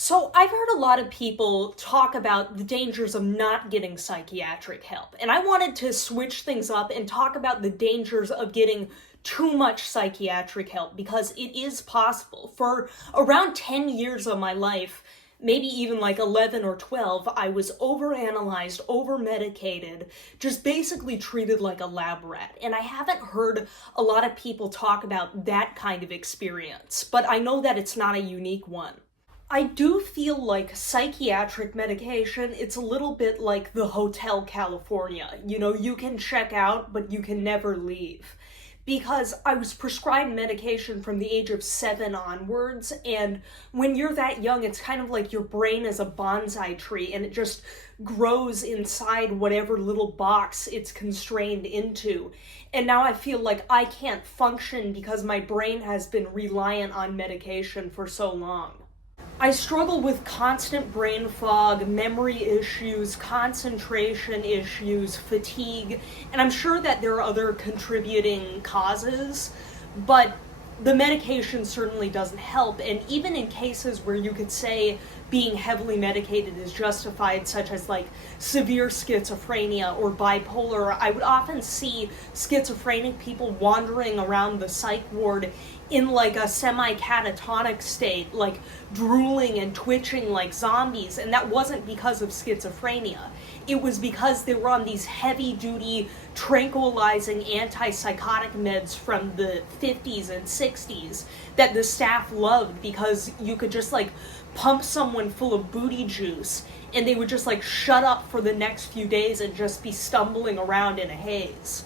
So I've heard a lot of people talk about the dangers of not getting psychiatric help, and I wanted to switch things up and talk about the dangers of getting too much psychiatric help, because it is possible. For around 10 years of my life, maybe even like 11 or 12, I was overanalyzed, overmedicated, just basically treated like a lab rat. And I haven't heard a lot of people talk about that kind of experience, but I know that it's not a unique one. I do feel like psychiatric medication, it's a little bit like the Hotel California. You know, you can check out, but you can never leave. Because I was prescribed medication from the age of 7 onwards, and when you're that young, it's kind of like your brain is a bonsai tree, and it just grows inside whatever little box it's constrained into. And now I feel like I can't function because my brain has been reliant on medication for so long. I struggle with constant brain fog, memory issues, concentration issues, fatigue, and I'm sure that there are other contributing causes, but the medication certainly doesn't help. And even in cases where you could say being heavily medicated is justified, such as like severe schizophrenia or bipolar, I would often see schizophrenic people wandering around the psych ward in like a semi-catatonic state, like drooling and twitching like zombies, and that wasn't because of schizophrenia. It was because they were on these heavy-duty, tranquilizing antipsychotic meds from the 50s and 60s that the staff loved, because you could just like pump someone full of booty juice and they would just like shut up for the next few days and just be stumbling around in a haze.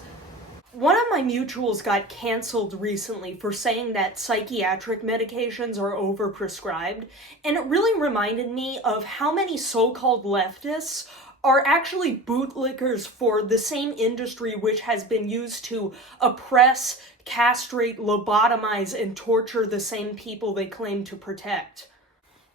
One of my mutuals got canceled recently for saying that psychiatric medications are overprescribed, and it really reminded me of how many so-called leftists are actually bootlickers for the same industry which has been used to oppress, castrate, lobotomize, and torture the same people they claim to protect.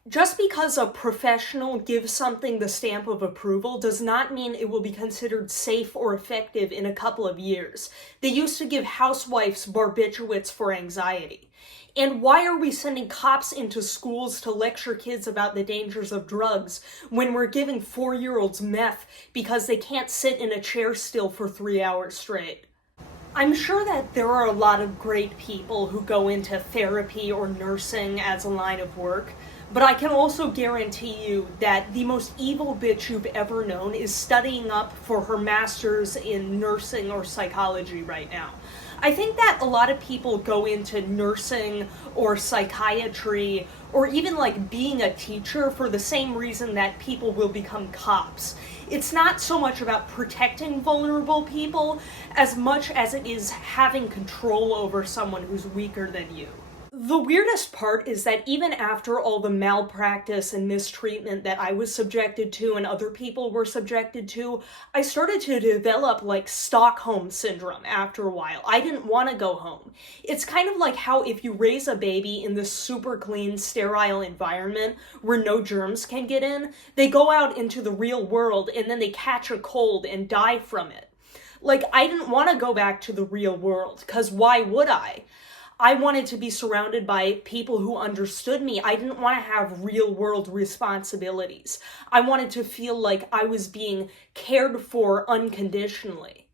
Just because a professional gives something the stamp of approval does not mean it will be considered safe or effective in a couple of years. They used to give housewives barbiturates for anxiety. And why are we sending cops into schools to lecture kids about the dangers of drugs when we're giving 4-year-olds meth because they can't sit in a chair still for 3 hours straight? I'm sure that there are a lot of great people who go into therapy or nursing as a line of work, but I can also guarantee you that the most evil bitch you've ever known is studying up for her master's in nursing or psychology right now. I think that a lot of people go into nursing or psychiatry or even like being a teacher for the same reason that people will become cops. It's not so much about protecting vulnerable people as much as it is having control over someone who's weaker than you. The weirdest part is that even after all the malpractice and mistreatment that I was subjected to and other people were subjected to, I started to develop like Stockholm syndrome after a while. I didn't want to go home. It's kind of like how if you raise a baby in this super clean, sterile environment where no germs can get in, they go out into the real world and then they catch a cold and die from it. Like, I didn't want to go back to the real world, because why would I? I wanted to be surrounded by people who understood me. I didn't want to have real world responsibilities. I wanted to feel like I was being cared for unconditionally.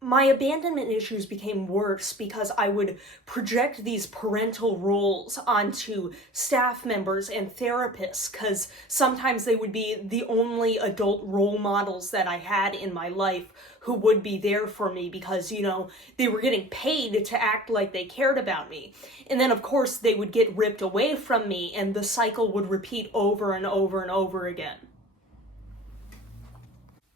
My abandonment issues became worse because I would project these parental roles onto staff members and therapists, because sometimes they would be the only adult role models that I had in my life who would be there for me because, you know, they were getting paid to act like they cared about me. And then, of course, they would get ripped away from me, and the cycle would repeat over and over and over again.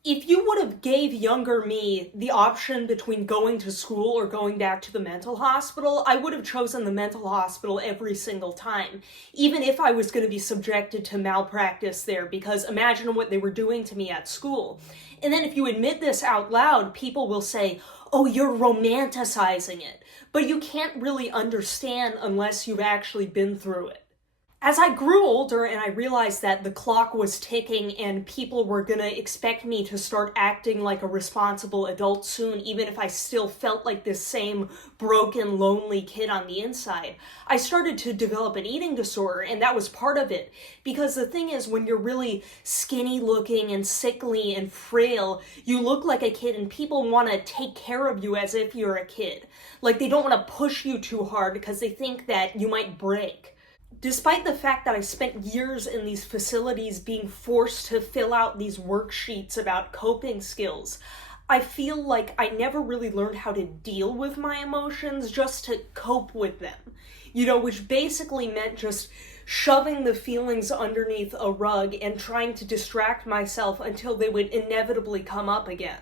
If you would have gave younger me the option between going to school or going back to the mental hospital, I would have chosen the mental hospital every single time, even if I was going to be subjected to malpractice there, because imagine what they were doing to me at school. And then if you admit this out loud, people will say, oh, you're romanticizing it. But you can't really understand unless you've actually been through it. As I grew older and I realized that the clock was ticking and people were gonna expect me to start acting like a responsible adult soon, even if I still felt like this same broken, lonely kid on the inside, I started to develop an eating disorder, and that was part of it. Because the thing is, when you're really skinny looking and sickly and frail, you look like a kid and people want to take care of you as if you're a kid. Like, they don't want to push you too hard because they think that you might break. Despite the fact that I spent years in these facilities being forced to fill out these worksheets about coping skills, I feel like I never really learned how to deal with my emotions, just to cope with them. Which basically meant just shoving the feelings underneath a rug and trying to distract myself until they would inevitably come up again.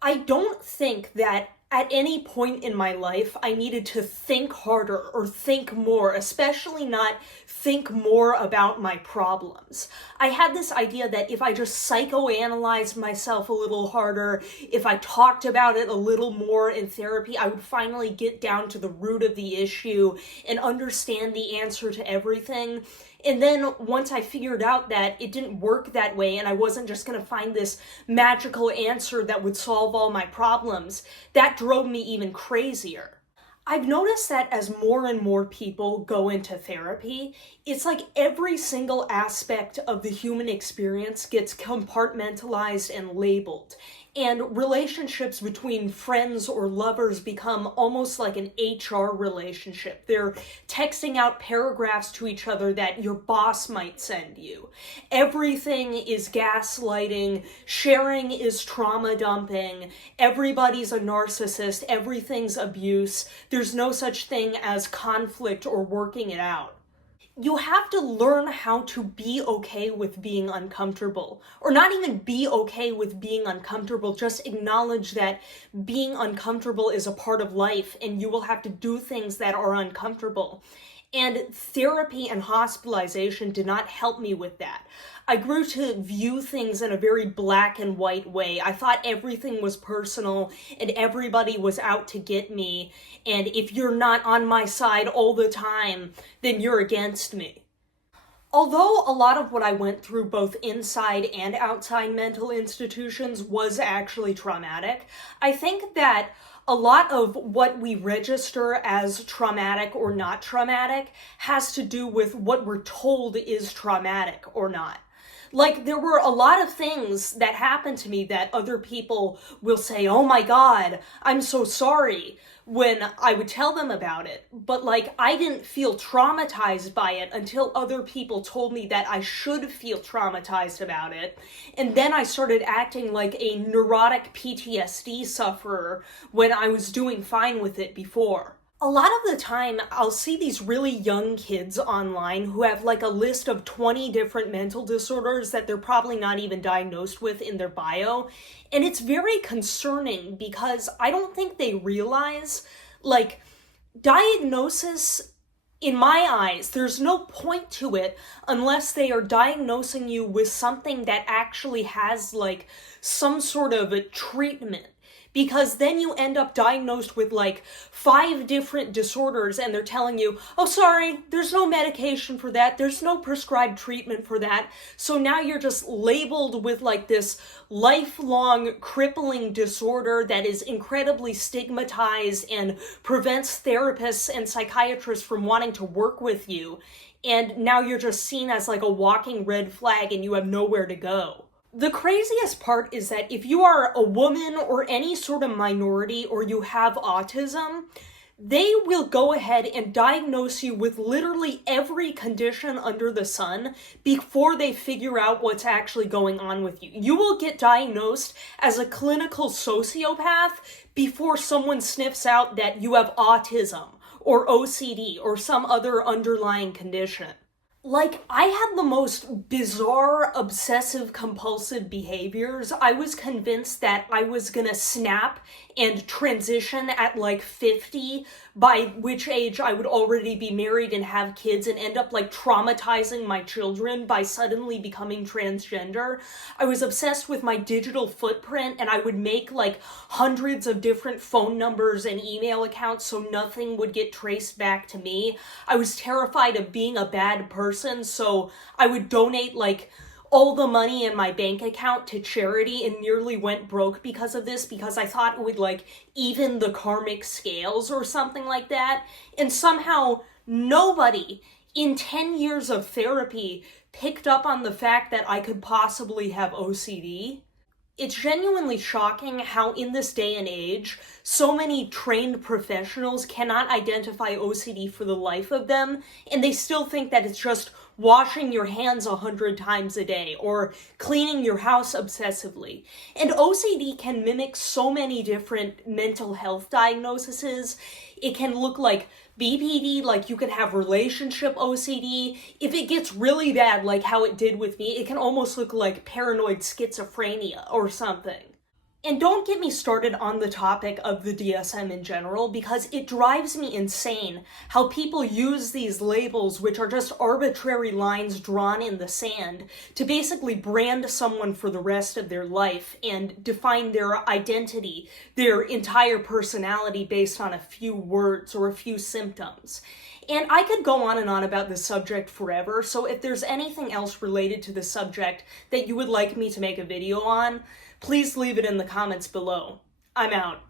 I don't think that at any point in my life I needed to think harder or think more, especially not think more about my problems. I had this idea that if I just psychoanalyzed myself a little harder, if I talked about it a little more in therapy, I would finally get down to the root of the issue and understand the answer to everything. And then once I figured out that it didn't work that way and I wasn't just going to find this magical answer that would solve all my problems, that drove me even crazier. I've noticed that as more and more people go into therapy, it's like every single aspect of the human experience gets compartmentalized and labeled. And relationships between friends or lovers become almost like an HR relationship. They're texting out paragraphs to each other that your boss might send you. Everything is gaslighting, sharing is trauma dumping, everybody's a narcissist, everything's abuse. There's no such thing as conflict or working it out. You have to learn how to be okay with being uncomfortable, or not even be okay with being uncomfortable. Just acknowledge that being uncomfortable is a part of life and you will have to do things that are uncomfortable. And therapy and hospitalization did not help me with that. I grew to view things in a very black and white way. I thought everything was personal and everybody was out to get me. And if you're not on my side all the time, then you're against me. Although a lot of what I went through both inside and outside mental institutions was actually traumatic, I think that a lot of what we register as traumatic or not traumatic has to do with what we're told is traumatic or not. Like, there were a lot of things that happened to me that other people will say, "Oh my God, I'm so sorry," when I would tell them about it. But I didn't feel traumatized by it until other people told me that I should feel traumatized about it. And then I started acting like a neurotic PTSD sufferer when I was doing fine with it before. A lot of the time, I'll see these really young kids online who have a list of 20 different mental disorders that they're probably not even diagnosed with in their bio. And it's very concerning because I don't think they realize, diagnosis, in my eyes, there's no point to it unless they are diagnosing you with something that actually has some sort of a treatment. Because then you end up diagnosed with 5 different disorders and they're telling you, "Oh, sorry, there's no medication for that. There's no prescribed treatment for that." So now you're just labeled with this lifelong crippling disorder that is incredibly stigmatized and prevents therapists and psychiatrists from wanting to work with you. And now you're just seen as a walking red flag and you have nowhere to go. The craziest part is that if you are a woman or any sort of minority or you have autism, they will go ahead and diagnose you with literally every condition under the sun before they figure out what's actually going on with you. You will get diagnosed as a clinical sociopath before someone sniffs out that you have autism or OCD or some other underlying condition. I had the most bizarre obsessive compulsive behaviors. I was convinced that I was gonna snap and transition at 50, by which age I would already be married and have kids and end up traumatizing my children by suddenly becoming transgender. I was obsessed with my digital footprint and I would make hundreds of different phone numbers and email accounts so nothing would get traced back to me. I was terrified of being a bad person person, so I would donate like all the money in my bank account to charity and nearly went broke because of this, because I thought it would like even the karmic scales or something like that. And somehow nobody in 10 years of therapy picked up on the fact that I could possibly have OCD. It's genuinely shocking how in this day and age, so many trained professionals cannot identify OCD for the life of them, and they still think that it's just washing your hands 100 times a day or cleaning your house obsessively. And OCD can mimic so many different mental health diagnoses. It can look like BPD, like you can have relationship OCD. If it gets really bad, like how it did with me, it can almost look like paranoid schizophrenia or something. And don't get me started on the topic of the DSM in general, because it drives me insane how people use these labels, which are just arbitrary lines drawn in the sand, to basically brand someone for the rest of their life and define their identity, their entire personality based on a few words or a few symptoms. And I could go on and on about this subject forever, so if there's anything else related to the subject that you would like me to make a video on, please leave it in the comments below. I'm out.